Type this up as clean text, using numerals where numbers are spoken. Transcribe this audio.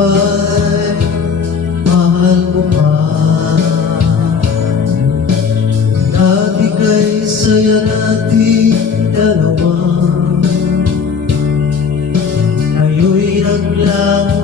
ba'y mahal mo pa? Dati kay saya nating dalawa, ngayon'y naglaho